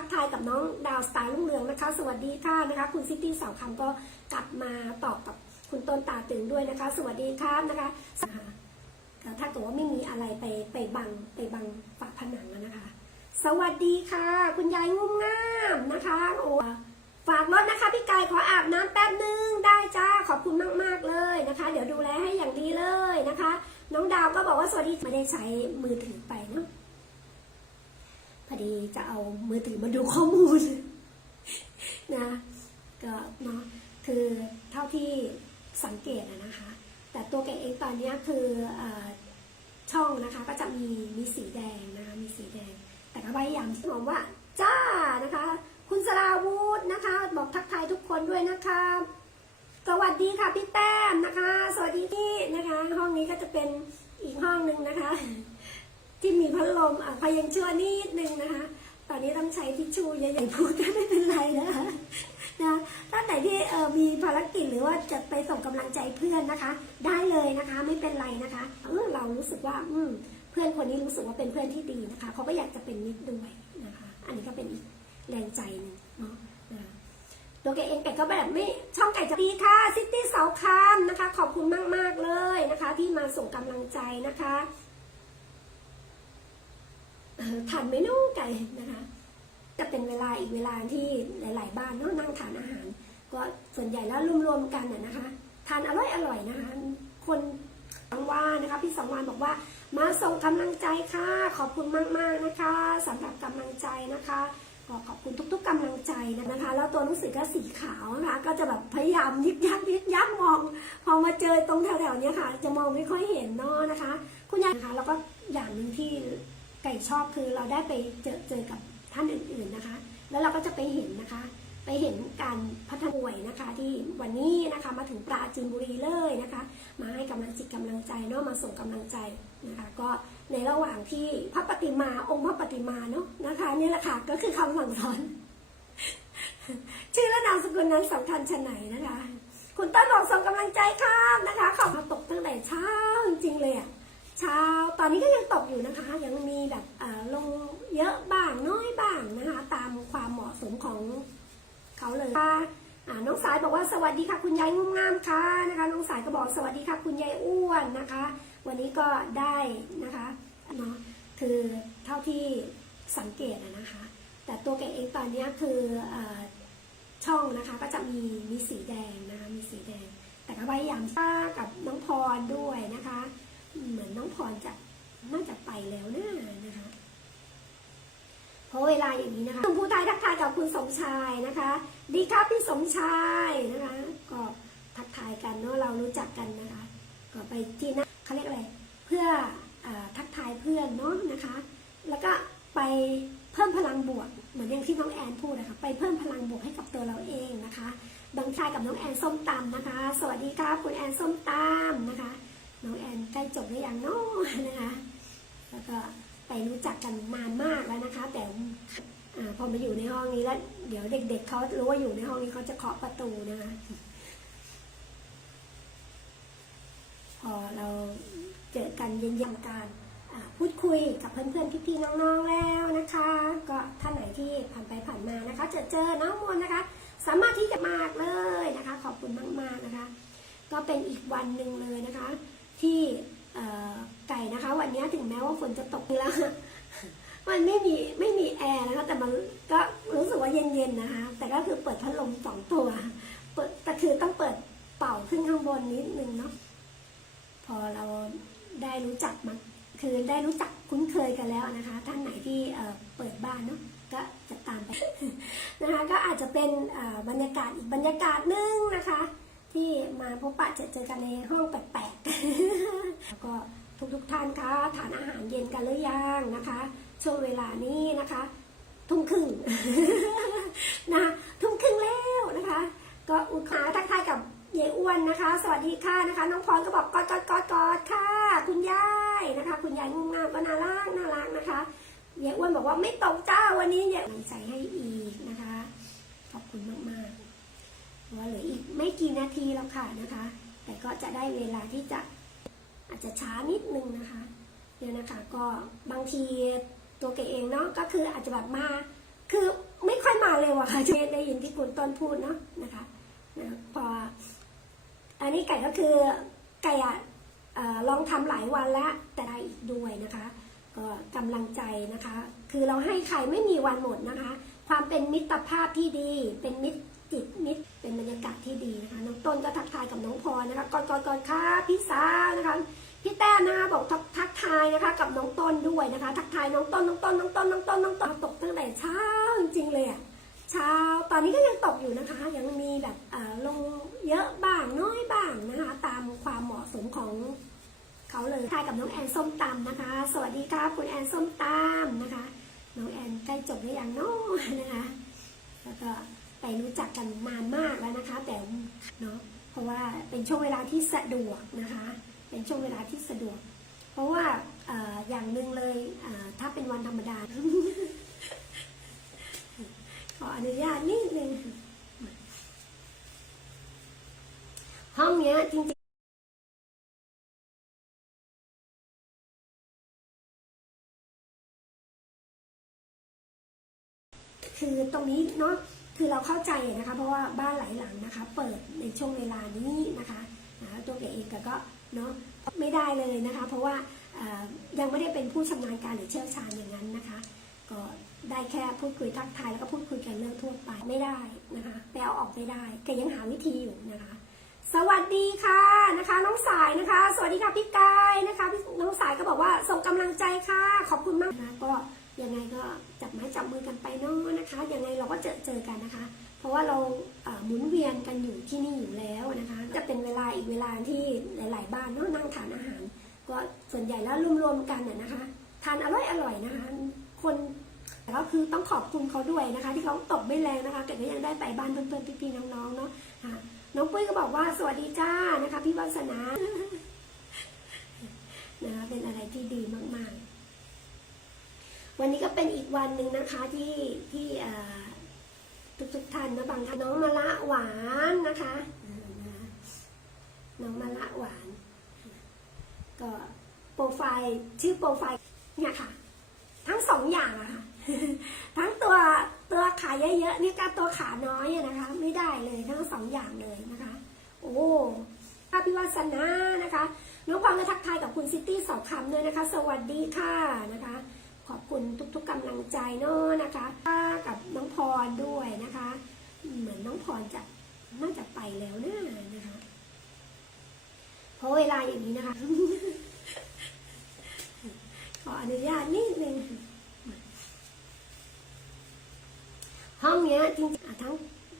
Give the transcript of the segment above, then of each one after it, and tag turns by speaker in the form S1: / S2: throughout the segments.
S1: ทักทายกับน้องดาวสตาร์ลุ่งเรืองนะคะ สวัสดีค่ะนะคะ คุณซิตี้สาวคำก็กลับมาตอบกับคุณต้นตาตึงด้วยนะคะ สวัสดีครับนะคะนะคะแต่ถ้าเกิดว่าไม่มีอะไรไปไปบังไปบังฝาผนังนะคะ สวัสดีค่ะ คุณยายงุ่มง่ามนะคะโอ้ฝากรถนะคะพี่ไก่ขออาบน้ำแป๊บนึงได้จ้าขอบคุณมาก ๆ เลยนะคะ เดี๋ยวดูแลให้อย่างดีเลยนะคะ น้องดาวก็บอกว่าสวัสดีไม่ได้ใช้มือถือไปเนาะ พอดีจะเอามือถือมาดูข้อมูลนะก็เนาะคือเท่าที่สังเกตนะคะ แต่ตัวแกเองตอนนี้คืออช่องนะคะก็จะมีมีสีแดงนะคะมีสีแดง แต่ก็พยายามที่บอกว่าจ้านะคะ คุณสราวุธนะคะ บอกทักทายทุกคนด้วยนะคะ สวัสดีค่ะพี่แต้มนะคะ สวัสดีที่นะคะ ห้องนี้ก็จะเป็นอีกห้องหนึ่งนะคะ ที่มีพัดลมอะพยังชั่วนิดนึงนะคะ ตอนนี้ต้องใช้ทิชชู่ใหญ่ๆพูดก็ไม่เป็นไรนะคะนะถ้าไหนที่เออมีภารกิจหรือว่าจะไปส่งกำลังใจเพื่อนนะคะ ได้เลยนะคะไม่เป็นไรนะคะเออเรารู้สึกว่า อืมเพื่อนคนนี้รู้สึกว่าเป็นเพื่อนที่ดีนะคะเขาก็อยากจะเป็นมิตรด้วยนะคะ อันนี้ก็เป็นอีกแรงใจหนึ่งเนาะตัวแกเองแต่ก็แบบไม่ช่องไก่จะดีค่ะซิตี้เสาคามนะคะ ขอบคุณมาก ๆ เลยนะคะ ที่มาส่งกำลังใจนะคะ ทานเมนูไก่นะคะจะเป็นเวลาอีกเวลาที่หลาย ๆ บ้านเนาะนั่งทานอาหาร ก็ส่วนใหญ่แล้วรวมๆกันน่ะนะคะ ทานอร่อยๆนะคะ คนสังวานนะคะพี่สังวานบอกว่า มาส่งกำลังใจค่ะ ขอบคุณมากๆนะคะสำหรับกำลังใจนะคะก็ขอบคุณทุก ๆกำลังใจนะคะ แล้วตัวหนังสือก็สีขาวนะคะ ก็จะแบบพยายามยิบยักยิบยักมอง พอมาเจอตรงแถวๆนี้ค่ะ จะมองไม่ค่อยเห็นเนาะนะคะ คุณยายนะคะแล้วก็อย่างหนึ่งที่ ไก่ชอบคือเราได้ไปเจอเจอกับท่านอื่นๆนะคะ แล้วเราก็จะไปเห็นนะคะ ไปเห็นการพัฒนาวยนะคะ ที่วันนี้นะคะมาถึงปราจีนบุรีเลยนะคะ มาให้กำลังจิตกำลังใจเนาะมาส่งกำลังใจนะคะ ก็ในระหว่างที่พระปฏิมาองค์พระปฏิมาเนาะนะคะนี่แหละค่ะก็คือคำสั่งสอนชื่อและนามสกุลนั้นสำคัญชะไหนนะคะ คุณต้นบอกส่งกำลังใจครับนะคะขอบตกตั้งแต่เช้าจริงๆเลยอะ เช้าตอนนี้ก็ยังตกอยู่นะคะ ยังมีแบบลงเยอะบ้างน้อยบ้างนะคะ ตามความเหมาะสมของเขาเลยค่ะน้องสายบอกว่าสวัสดีค่ะคุณยายงุ่มงามค่ะนะคะ น้องสายก็บอกสวัสดีค่ะคุณยายอ้วนนะคะ วันนี้ก็ได้นะคะเนาะคือเท่าที่สังเกตนะคะ แต่ตัวแกเองตอนนี้คืออช่องนะคะก็จะมีมีสีแดงนะคะมีสีแดง แต่ก็พยายามป้ากับน้องพรด้วยนะคะ เหมือนน้องพรจะน่าจะไปแล้วนะนะคะเพราะเวลาอย่างนี้นะคะคุณผู้ไทยทักทายกับคุณสมชายนะคะ ดีครับพี่สมชายนะคะ ก็ทักทายกันเนาะเรารู้จักกันนะคะ ก็ไปที่นั่นเขาเรียกอะไรเพื่ออทักทายเพื่อนเนาะนะคะ แล้วก็ไปเพิ่มพลังบวก เหมือนอย่างที่น้องแอนพูดนะคะ ไปเพิ่มพลังบวกให้กับตัวเราเองนะคะดังชายกับน้องแอนส้มตำนะคะ สวัสดีครับคุณแอนส้มตำนะคะ น้องแอนใกล้จบหรือยังเนาะนะคะ แล้วก็ไปรู้จักกันนานมากแล้วนะคะ แต่อพอมาอยู่ในห้องนี้แล้ว เดี๋ยวเด็ก ๆเขารู้ว่าอยู่ในห้องนี้เขาจะเคาะประตูนะคะ พอเราเจอกันเย็นๆการพูดคุยกับเพื่อนๆพี่ๆน้องๆแล้วนะคะ ก็ท่านไหนที่ผ่านไปผ่านมานะคะเจอเจอน้องมนต์นะคะ สามารถที่จะมากเลยนะคะ ขอบคุณมากๆนะคะ ก็เป็นอีกวันหนึ่งเลยนะคะ ที่ไก่นะคะ วันนี้ถึงแม้ว่าฝนจะตกแล้วมันไม่มีไม่มีแอร์นะคะ แต่มันก็รู้สึกว่าเย็นๆนะคะ แต่ก็คือเปิดพัดลมสองตัวเปิดแต่คือต้องเปิดเป่าขึ้นข้างบนนิดนึงเนาะพอเราได้รู้จักมันคือได้รู้จักคุ้นเคยกันแล้วนะคะ ท่านไหนที่เปิดบ้านเนาะก็จะตามไปนะคะ ก็อาจจะเป็นบรรยากาศอีกบรรยากาศหนึงนะคะ ที่มาพบปะเจอเจอกันในห้องแปลก แล้วก็ทุกๆท่านคะทานอาหารเย็นกันหรือยังนะคะ ช่วงเวลานี้นะคะ ทุ่มครึ่งนะทุ่มครึ่งแล้วนะคะ ก็อุคาทักทายกับยายอ้วนนะคะ สวัสดีค่ะนะคะ น้องพรก็บอกกอดกอดกอดกอดค่ะ คุณยายนะคะ คุณยายงุ่มงามก็น่ารักน่ารักนะคะยายอ้วนบอกว่าไม่ตกจ้าวันนี้ยายกำลังใจให้อีกนะคะ ขอบคุณมากๆเพราะว่าเหลืออีกไม่กี่นาทีแล้วค่ะนะคะ ก็จะได้เวลาที่จะอาจจะช้านิดนึงนะคะเนี่ยนะคะก็บางทีตัวแกเองเนาะก็คืออาจจะแบบมาคือไม่ค่อยมาเลยว่ะค่ะจะได้ยินที่คุณต้นพูดเนาะนะคะนะพออันนี้ไก่ก็คือไก่อะลองทำหลายวันแล้วแต่ได้อีกด้วยนะคะก็กำลังใจนะคะ คือเราให้ใครไม่มีวันหมดนะคะ ความเป็นมิตรภาพที่ดีเป็นมิตร จิตมิตรเป็นบรรยากาศที่ดีนะคะ น้องต้นก็ทักทายกับน้องพรนะคะก่อนก่อนก่อนค่ะพี่สาวนะคะพี่แต้มนะคะบอกทักทักทายนะคะ กับน้องต้นด้วยนะคะ ทักทายน้องต้นน้องต้นน้องต้นน้องต้นน้องต้นตกตั้งแต่เช้าจริงๆเลยอะเช้าตอนนี้ก็ยังตกอยู่นะคะ ยังมีแบบเอ่อลงเยอะบ้างน้อยบ้างนะคะ ตามความเหมาะสมของเขาเลยทายกับน้องแอนส้มตำนะคะ สวัสดีครับคุณแอนส้มตำนะคะ น้องแอนใกล้จบหรือยังเนาะนะคะ แล้วก็ ไปรู้จักกันนานมากแล้วนะคะ แต่เนาะเพราะว่าเป็นช่วงเวลาที่สะดวกนะคะ เป็นช่วงเวลาที่สะดวก เพราะว่าอออย่างหนึ่งเลยเถ้าเป็นวันธรรมดา ขออนุญาตนิดนึงห้องเนี้ยจริงคือตรงนี้เนาะ คือเราเข้าใจนะคะ เพราะว่าบ้านหลายหลังนะคะ เปิดในช่วงเวลานี้นะคะนะตัวเก๋เองก็เนาะไม่ได้เลยนะคะ เพราะว่ายังไม่ได้เป็นผู้ชำนาญการหรือเชี่ยวชาญอย่างนั้นนะคะ ก็ได้แค่พูดคุยทักทายแล้วก็พูดคุยกันเรื่องทั่วไปไม่ได้นะคะไปเอาออกไม่ได้แกยังหาวิธีอยู่นะคะ สวัสดีค่ะนะคะ น้องสายนะคะ สวัสดีค่ะพี่กายนะคะพี่น้องสายก็บอกว่าส่งกำลังใจค่ะ ขอบคุณมากนะก็ ยังไงก็จับไม้จับมือกันไปเนาะนะคะยังไงเราก็เจอเจอกันนะคะ เพราะว่าเราหมุนเวียนกันอยู่ที่นี่อยู่แล้วนะคะ จะเป็นเวลาอีกเวลาที่หลาย ๆ บ้านเนาะนั่งทานอาหาร ก็ส่วนใหญ่แล้วรวมๆกันน่ะนะคะ ทานอร่อยอร่อยๆนะคะ คนแต่ก็คือต้องขอบคุณเขาด้วยนะคะ ที่เขาตบไม่แรงนะคะแต่ก็ยังได้ไปบ้านเพื่อนๆพี่ๆน้องๆเนาะค่ะน้องปุ้ยก็บอกว่าสวัสดีจ้านะคะ พี่วาสนานะคะเป็นอะไรที่ดีมาก วันนี้ก็เป็นอีกวันหนึ่งนะคะที่ที่เอ่อทุกท่านนะบางท่านน้องมะละหวานนะคะน้องมะละหวาน ก็โปรไฟล์ชื่อโปรไฟล์เนี่ยค่ะ ทั้งสองอย่างอะค่ะทั้งตัวตัวขาเยอะๆนี่กับตัวขาน้อยนะคะ ไม่ได้เลยทั้งสองอย่างเลยนะคะ โอ้ภาพิวัสนานะคะน้องพรก็ทักทายกับคุณซิตี้สอบคำด้วยนะคะ สวัสดีค่ะนะคะ ขอบคุณทุกๆกำลังใจเนาะนะคะกับน้องพรด้วยนะคะ เหมือนน้องพรจะน่าจะไปแล้วนะนะคะเพราะเวลาอย่างนี้นะคะ ขออนุญาตนิดนึงห้องเนี้ยจริงๆทั้ง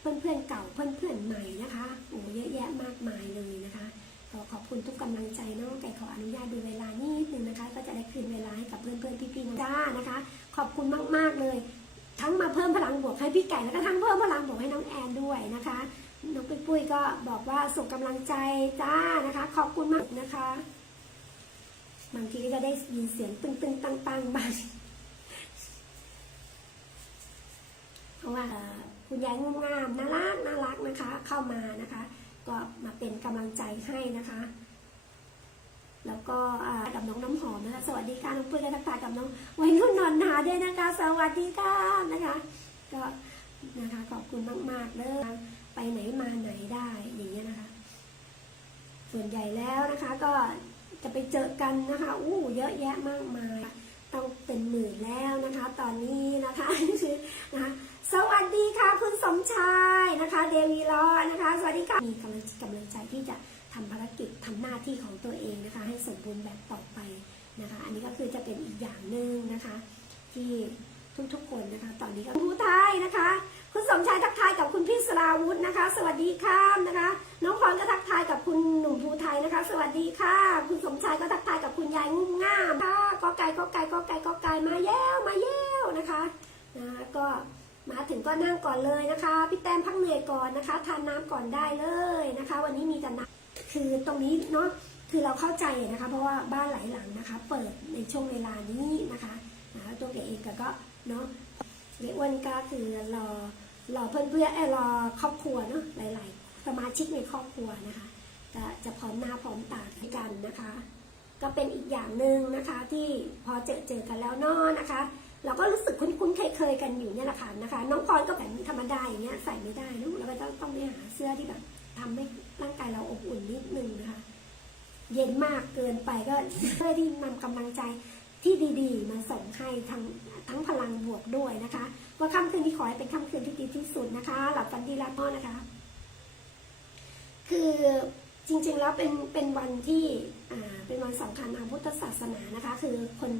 S1: เพื่อนๆเก่าเพื่อนๆใหม่นะคะโอ้เยอะแยะมากมายเลยนะคะก็ขอบคุณทุกกำลังใจเนาะไก่ขออนุญาตดูเวลา อบคุณมาก ๆ เลย ทั้งมาเพิ่มพลังบวกให้พี่ไก่แล้วก็ทั้งเพิ่มพลังบวกให้น้องแอนด้วยนะคะน้องปุ้ยปุ้ยก็บอกว่าส่งกำลังใจจ้านะคะ ขอบคุณมากนะคะบางทีก็จะได้ยินเสียงตึงๆตังๆบ้างเพราะว่าคุณยายงุ่มงามน่ารักน่ารักนะคะ เข้ามานะคะ ก็มาเป็นกำลังใจให้นะคะ แล้วก็กับน้องน้ำหอมนะคะ สวัสดีค่ะน้องปุ้ยก็ทักทายกับน้องวัยรุ่นนอนนาด้วยนะคะ สวัสดีค่ะนะคะ ก็นะคะขอบคุณมากๆเลยไปไหนมาไหนได้อย่างเงี้ยนะคะ ส่วนใหญ่แล้วนะคะก็จะไปเจอกันนะคะอู้เยอะแยะมากมาย ต้องเป็นหมื่นแล้วนะคะ ตอนนี้นะคะนะคะสวัสดีค่ะคุณสมชายนะคะ เดวีลอนะคะ สวัสดีค่ะมีกำลังกำลังใจที่จะทำภารกิจทำหน้าที่ของตัวเอง บูรณ์แบบต่อไปนะคะ อันนี้ก็คือจะเป็นอีกอย่างหนึ่งนะคะ ที่ทุกๆคนนะคะ ตอนนี้ก็ผู้ไทยนะคะ คุณสมชายทักทายกับคุณพี่สราวุธนะคะ สวัสดีค่ะนะคะ น้องพรก็ทักทายกับคุณหนุ่มภูไทยนะคะ สวัสดีค่ะ คุณสมชายก็ทักทายกับคุณยายงุ่มง่ามค่ะกอไก่กอไก่กอไก่กอไก่มาแย้วมาแย้วนะคะนะก็มาถึงก็นั่งก่อนเลยนะคะ พี่แต้มพักเหนื่อยก่อนนะคะ ทานน้ำก่อนได้เลยนะคะ วันนี้มีแต่น้ำคือตรงนี้เนาะ คือเราเข้าใจนะคะเพราะว่าบ้านหลายหลังนะคะ เปิดในช่วงเวลานี้นะคะนะตัวเก๋เองก็เนาะเรียกวันก็คือรอรอเพื่อนเพื่อนๆเอยรอครอบครัวเนาะหลาย ๆ สมาชิกในครอบครัวนะคะก็จะพร้อมหน้าพร้อมตากันนะคะ ก็เป็นอีกอย่างหนึ่งนะคะที่พอเจอเจอกันแล้วเนาะนะคะ เราก็รู้สึกคุ้นๆเคยๆกันอยู่เนี่ยแหละค่ะนะคะ น้องพรก็แบบธรรมดาอย่างเงี้ยใส่ไม่ได้นะเราก็ต้องต้องไปหาเสื้อที่แบบทำให้ร่างกายเราอบอุ่นนิดนึงนะคะ เย็นมากเกินไปก็เพื่อที่นำกำลังใจที่ดีๆ มาส่งให้ทั้งทั้งพลังบวกด้วยนะคะ ว่าค่ำคืนที่ขอให้เป็นค่ำคืนที่ดีที่สุดนะคะ หลับฝันดีรับพ่อนะคะ คือจริงๆแล้วเป็นเป็นวันที่อ่าเป็นวันสำคัญทางพุทธศาสนานะคะ คือคน